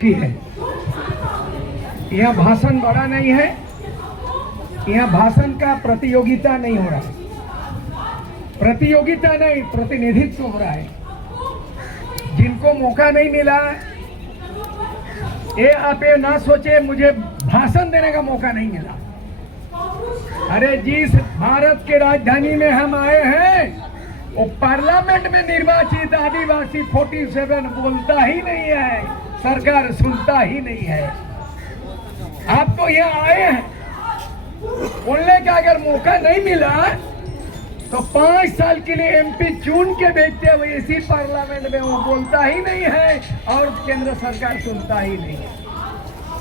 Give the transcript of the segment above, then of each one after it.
है। यहाँ भाषण बड़ा नहीं है, यहाँ भाषण का प्रतियोगिता नहीं हो रहा है, प्रतियोगिता नहीं प्रतिनिधित्व हो रहा है। जिनको मौका नहीं मिला ये आप ये ना सोचे मुझे भाषण देने का मौका नहीं मिला। अरे जिस भारत के राजधानी में हम आए हैं वो पार्लियामेंट में निर्वाचित आदिवासी 47 बोलता ही नहीं है, सरकार सुनता ही नहीं है। आप तो यहाँ आए हैं, बोलने का अगर मौका नहीं मिला तो 5 साल के लिए एमपी चुन के भेजते हुए इसी पार्लियामेंट में वो बोलता ही नहीं है और केंद्र सरकार सुनता ही नहीं है।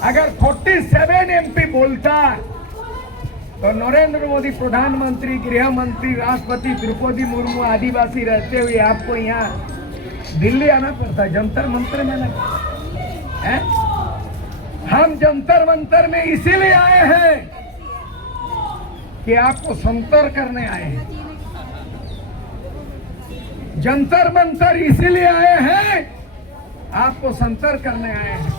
अगर 47 एमपी बोलता तो नरेंद्र मोदी प्रधानमंत्री, गृह मंत्री, राष्ट्रपति द्रौपदी मुर्मू आदिवासी रहते हुए आपको यहाँ दिल्ली आना पड़ता, जंतर मंतर में आना पड़ता है। हम जंतर मंतर में इसीलिए आए हैं कि आपको संतर करने आए हैं। जंतर मंतर इसीलिए आए हैं, आपको संतर करने आए हैं।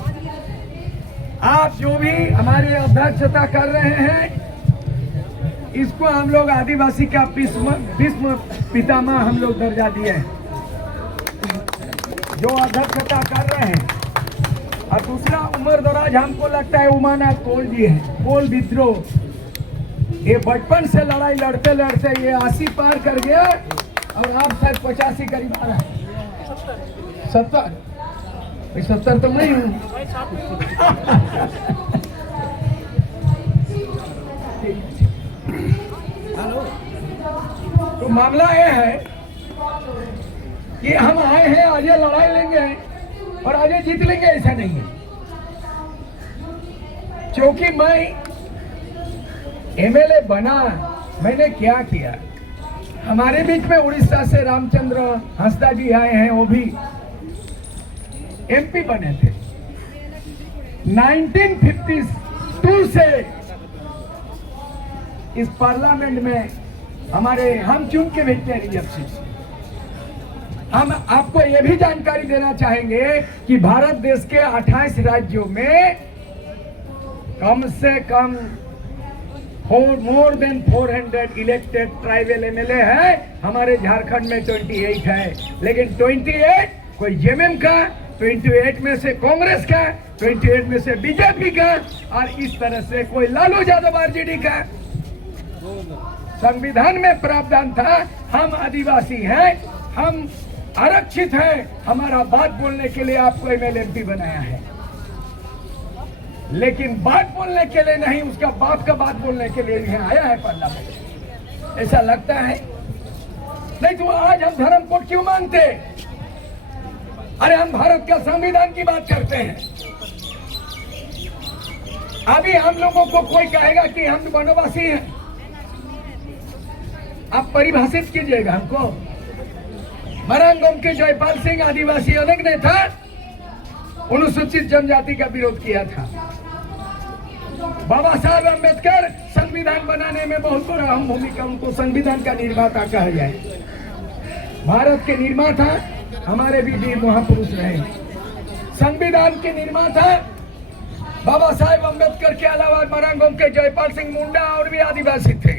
आप जो भी हमारी अध्यक्षता कर रहे हैं इसको हम लोग आदिवासी का भीष्म पितामह हम लोग दर्जा दिए हैं, जो अध्यक्षता कर रहे हैं। और दूसरा उम्र दराज हमको लगता है उमानाथ कोल जी है, कोल विद्रोह। ये बचपन से लड़ाई लड़ते लड़ते ये 80 पार कर गया और आप शायद 85 करीब आ रहा है। 70 तो नहीं हूँ। तो मामला ये है कि हम आए हैं, आज ये लड़ाई लेंगे और आज ये जीत लेंगे, ऐसा नहीं है। क्योंकि मैं एमएलए बना, मैंने क्या किया। हमारे बीच में उड़ीसा से रामचंद्र हंसदा जी आए हैं, वो भी एमपी बने थे। 1952 से इस पार्लियामेंट में हमारे हम चुन के भेजते हैं रिजर्व सीट। हम आपको यह भी जानकारी देना चाहेंगे कि भारत देश के 28 राज्यों में कम से कम more than 400 elected tribal MLA है। हमारे झारखंड में 28 है, लेकिन 28 कोई जेएमएम का, 28 में से कांग्रेस का, 28 में से बीजेपी का और इस तरह से कोई लालू यादव आरजेडी का। संविधान में प्रावधान था हम आदिवासी हैं, हम आरक्षित हैं, हमारा बात बोलने के लिए आपको एमएलए एमपी बनाया है, लेकिन बात बोलने के लिए नहीं, उसका बाप का बात बोलने के लिए यहाँ आया है पार्लियामेंट। ऐसा लगता है नहीं तो आज हम धर्म कोड क्यों मांगते? अरे हम भारत का संविधान की बात करते हैं। अभी हम लोगों को कोई कहेगा कि हम वनवासी हैं, आप परिभाषित कीजिएगा हमको। मरांगोम के जयपाल सिंह आदिवासी अनेक नेता अनुसूचित जनजाति का विरोध किया था। बाबा साहब अम्बेडकर संविधान बनाने में बहुत बड़ा अहम भूमिका, उनको संविधान का निर्माता कहा जाए। भारत के निर्माता हमारे भी वीर महापुरुष रहे। संविधान के निर्माता बाबा साहेब अम्बेडकर के अलावा मरांगोम के जयपाल सिंह मुंडा और भी आदिवासी थे।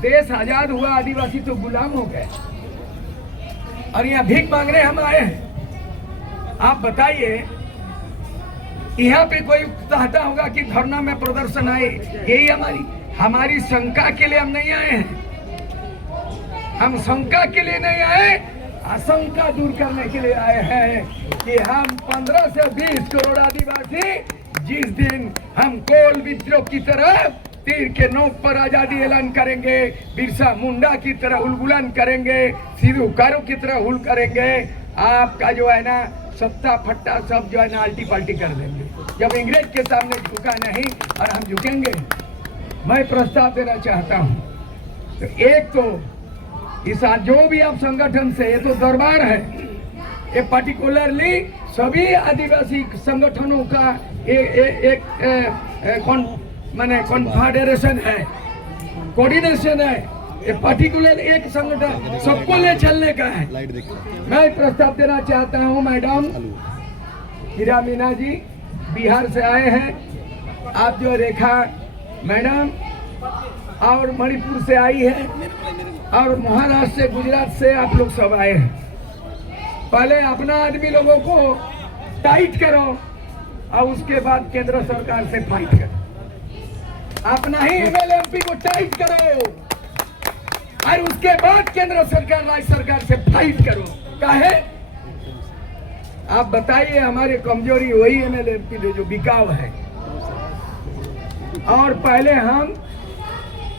देश आजाद हुआ, आदिवासी तो गुलाम हो गए और यहाँ भीख मांगने हम आए हैं। आप बताइए, यहाँ पे कोई चाहता होगा कि धरना में प्रदर्शन आए? यही हमारी शंका के लिए हम नहीं आए हैं। हम शंका के लिए नहीं आए, आशंका दूर करने के लिए आए हैं कि हम 15 से 20 करोड़ आदिवासी जिस दिन हम कोल विद्रोह की तरह तीर के नोक पर आजादी ऐलान करेंगे, बिरसा मुंडा की तरह हुलगुलान करेंगे, सिद्धू कारो की तरह हुल करेंगे, आपका जो है ना सत्ता फट्टा सब जो है ना आल्टी पाल्टी कर देंगे। जब अंग्रेज के सामने झुका नहीं और हम झुकेंगे। मैं प्रस्ताव देना चाहता हूँ, तो एक तो इस जो भी आप संगठन से, ये तो दरबार है, ये पर्टिकुलरली सभी आदिवासी संगठनों का एक कॉन्फेडरेशन है, कोऑर्डिनेशन है। ये पर्टिकुलर एक संगठन सबको ले चलने का है। मैं प्रस्ताव देना चाहता हूं मैडम हीरा मीना जी बिहार से आए हैं, आप जो रेखा मैडम और मणिपुर से आई है, और महाराष्ट्र से, गुजरात से आप लोग सब आए हैं। पहले अपना आदमी लोगों को टाइट करो और उसके बाद केंद्र सरकार से फाइट करो। अपना ही एमएलएमपी को टाइट करो और उसके बाद केंद्र सरकार, राज्य सरकार से फाइट करो। काहे? आप बताइए, हमारी कमजोरी वही एमएलएमपी जो बिकाव है। और पहले हम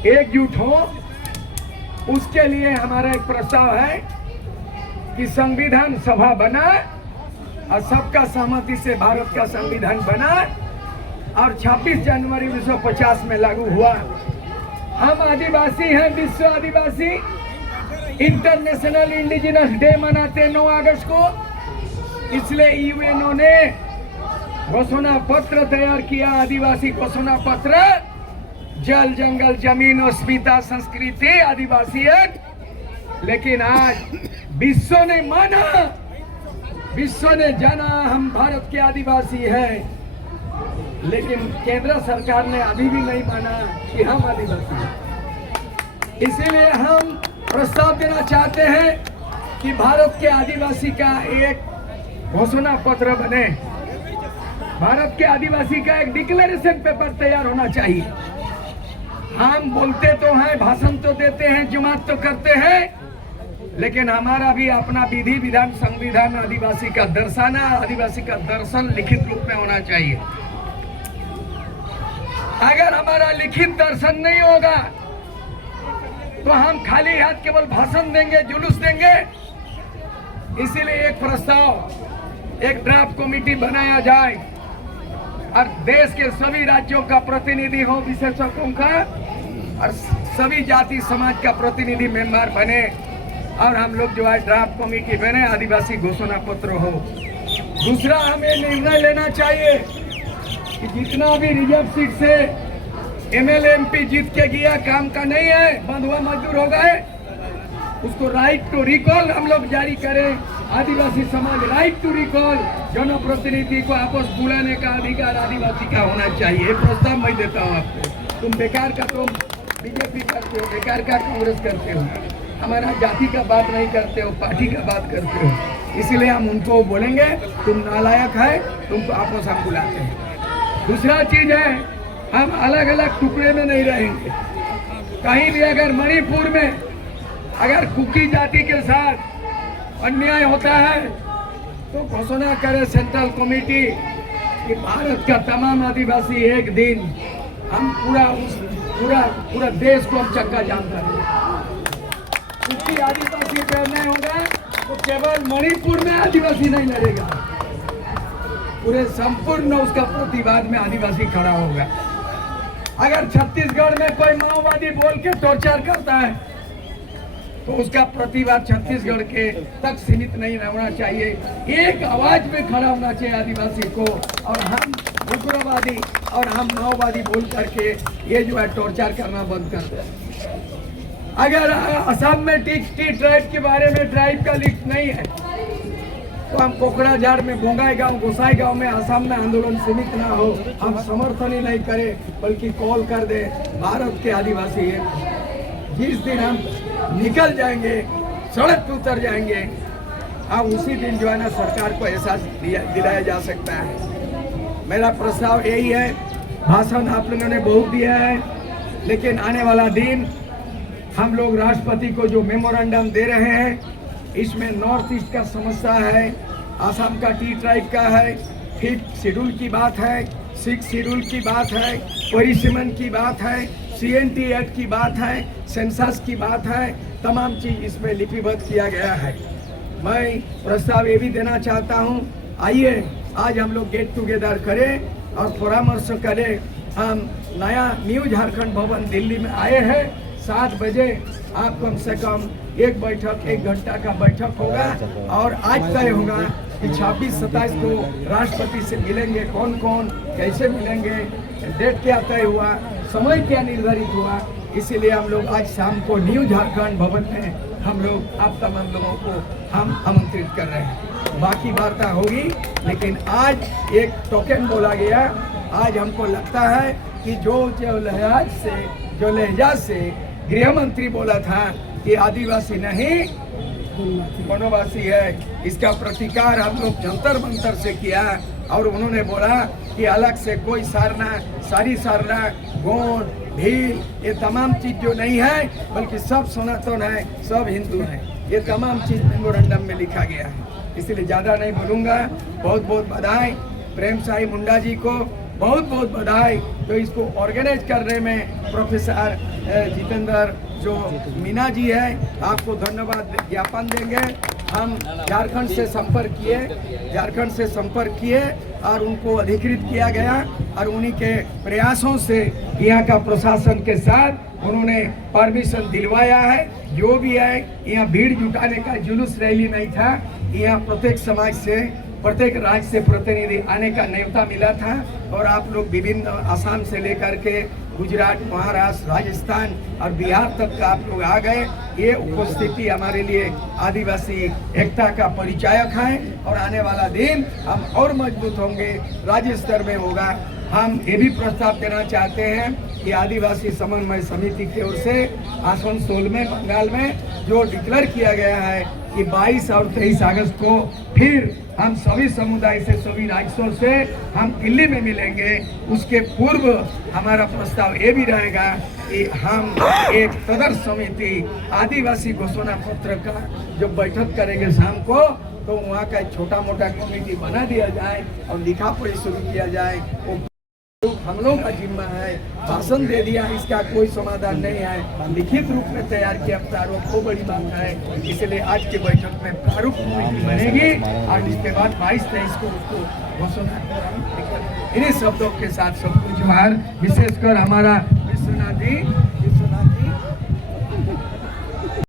एकजुट हो, उसके लिए हमारा एक प्रस्ताव है कि संविधान सभा बना और सबका सहमति से भारत का संविधान बना और 26 जनवरी 1950 में लागू हुआ। हम आदिवासी हैं, विश्व आदिवासी, इंटरनेशनल इंडिजिनस डे मनाते 9 अगस्त को। इसलिए यूएनओ ने घोषणा पत्र तैयार किया, आदिवासी घोषणा पत्र, जल जंगल जमीन अस्मिता संस्कृति आदिवासी एक्ट। लेकिन आज विश्व ने माना, विश्व ने जाना हम भारत के आदिवासी हैं, लेकिन केंद्र सरकार ने अभी भी नहीं माना कि हम आदिवासी हैं। इसीलिए हम प्रस्ताव देना चाहते हैं कि भारत के आदिवासी का एक घोषणा पत्र बने, भारत के आदिवासी का एक डिक्लेरेशन पेपर तैयार होना चाहिए। हम बोलते तो हैं, भाषण तो देते हैं, जुमात तो करते हैं, लेकिन हमारा भी अपना विधि विधान संविधान आदिवासी का दर्शाना, आदिवासी का दर्शन लिखित रूप में होना चाहिए। अगर हमारा लिखित दर्शन नहीं होगा तो हम खाली हाथ केवल भाषण देंगे, जुलूस देंगे। इसीलिए एक प्रस्ताव, एक ड्राफ्ट कमेटी बनाया जाए और देश के सभी राज्यों का प्रतिनिधि हो, विशेषज्ञों का, और सभी जाति समाज का प्रतिनिधि मेंबर बने और हम लोग जो है ड्राफ्ट कमेटी बने, आदिवासी घोषणा पत्र हो। दूसरा, हमें निर्णय लेना चाहिए कि जितना भी रिजर्व सीट से एमएलएमपी जीत के गया, काम का नहीं है, बंधुआ मजदूर हो गए, उसको राइट टू रिकॉल हम लोग जारी करें। आदिवासी समाज राइट टू रिकॉल, जनप्रतिनिधि को आपस बुलाने का अधिकार आदिवासी का होना चाहिए। ये प्रस्ताव मैं देता हूँ आपको। तुम बेकार का तुम बीजेपी करते हो, बेकार का कांग्रेस करते हो, हमारा जाति का बात नहीं करते हो, पार्टी का बात करते हो। इसीलिए हम उनको बोलेंगे तुम नालायक है, तुमको आपस हम बुलाते हैं। दूसरा चीज है, हम अलग अलग टुकड़े में नहीं रहेंगे। कहीं भी अगर मणिपुर में अगर कुकी जाति के साथ अन्याय होता है तो घोषणा करे सेंट्रल कमेटी कि भारत का तमाम आदिवासी एक दिन हम पूरा देश को हम चक्का जाम करेंगे। कुकी आदिवासी पे अन्याय होगा तो केवल मणिपुर में आदिवासी नहीं लड़ेगा, पूरे संपूर्ण उसका प्रतिवाद में आदिवासी खड़ा होगा। अगर छत्तीसगढ़ में कोई माओवादी बोल के टॉर्चर करता है तो उसका प्रतिवाद छत्तीसगढ़ के तक सीमित नहीं रहना चाहिए, एक आवाज में खड़ा होना चाहिए आदिवासी को। और हम उग्रवादी और हम माओवादी बोल करके ये जो है टॉर्चर करना बंद कर दें। अगर असम में टी ट्राइब के बारे में ट्राइब का लिस्ट नहीं है तो हम कोकड़ाझाड़ में, बोंगाई गांव, गोसाई गांव में असम में आंदोलन सीमित ना हो, हम समर्थन ही नहीं करें बल्कि कॉल कर दे भारत के आदिवासी है। जिस दिन हम निकल जाएंगे, सड़क पर उतर जाएंगे, अब उसी दिन जो है ना सरकार को एहसास दिलाया जा सकता है। मेरा प्रस्ताव यही है। भाषण आप लोगों ने बहुत दिया है, लेकिन आने वाला दिन हम लोग राष्ट्रपति को जो मेमोरेंडम दे रहे हैं, इसमें नॉर्थ ईस्ट का समस्या है, असम का टी ट्राइब का है, 5th शेड्यूल की बात है, 6th शेड्यूल की बात है, परिसीमन की बात है, CNT एक्ट की बात है, सेंसस की बात है, तमाम चीज इसमें लिपिबद्ध किया गया है। मैं प्रस्ताव ये भी देना चाहता हूँ, आइए आज हम लोग गेट टुगेदर करें और परामर्श करें। हम नया न्यू झारखंड भवन दिल्ली में आए हैं, 7 बजे आप कम से कम एक बैठक, 1 घंटा का बैठक होगा और आज तय होगा कि 26-27 को राष्ट्रपति से मिलेंगे, कौन कौन कैसे मिलेंगे, डेट क्या तय हुआ, समय क्या निर्धारित हुआ। इसीलिए हम लोग आज शाम को न्यू झारखंड भवन में हम लोग आप तमाम लोगों को हम आमंत्रित कर रहे हैं। बाकी वार्ता होगी। लेकिन आज एक टोकन बोला गया। आज हमको लगता है कि जो लहजा से गृह मंत्री बोला था कि आदिवासी नहीं वनवासी है, इसका प्रतिकार हम लोग जंतर मंतर से किया। और उन्होंने बोला कि अलग से कोई सारी सारना, गोंड, भील, ये तमाम चीज जो नहीं है बल्कि सब सनातन है, सब हिंदू है। ये तमाम चीज मेमोरेंडम में लिखा गया है। इसलिए ज़्यादा नहीं बोलूँगा। बहुत बहुत बधाई प्रेम साई मुंडा जी को, बहुत बहुत बधाई। तो इसको ऑर्गेनाइज करने में प्रोफेसर जितेंद्र जो मीना जी है, आपको धन्यवाद ज्ञापन देंगे। हम झारखंड से संपर्क किए और उनको अधिकृत किया गया और उन्हीं के प्रयासों से यहाँ का प्रशासन के साथ उन्होंने परमिशन दिलवाया है। जो भी है, यहाँ भीड़ जुटाने का जुलूस रैली नहीं था। यहाँ प्रत्येक समाज से, प्रत्येक राज्य से प्रतिनिधि आने का न्योता मिला था। और आप लोग विभिन्न आसाम से लेकर के गुजरात, महाराष्ट्र, राजस्थान और बिहार तक का आप लोग आ गए। ये उपस्थिति हमारे लिए आदिवासी एकता का परिचायक है। और आने वाला दिन हम और मजबूत होंगे, राज्य स्तर में होगा। हम ये भी प्रस्ताव देना चाहते हैं कि आदिवासी समन्वय समिति की ओर से आसनसोल में, बंगाल में जो डिक्लेयर किया गया है कि 22 और 23 अगस्त को फिर हम सभी समुदाय से, सभी राज्यों से हम दिल्ली में मिलेंगे। उसके पूर्व हमारा प्रस्ताव ये भी रहेगा कि हम एक सदर समिति आदिवासी घोषणा पत्र का जो बैठक करेंगे शाम को, तो वहाँ का एक छोटा मोटा कमेटी बना दिया जाए और लिखा पढ़ी शुरू किया जाए। वो हम लोग का जिम्मा है। भाषण दे दिया, इसका कोई समाधान नहीं है। लिखित रूप में तैयार किया प्रारूप वो बड़ी बात है। इसलिए आज की बैठक में प्रारूप कमेटी बनेगी और इसके बाद 22-23 को उसको घोषणा करेंगे। इन्हीं शब्दों के साथ सबको जोहार। विशेषकर हमारा विश्वनाथ जी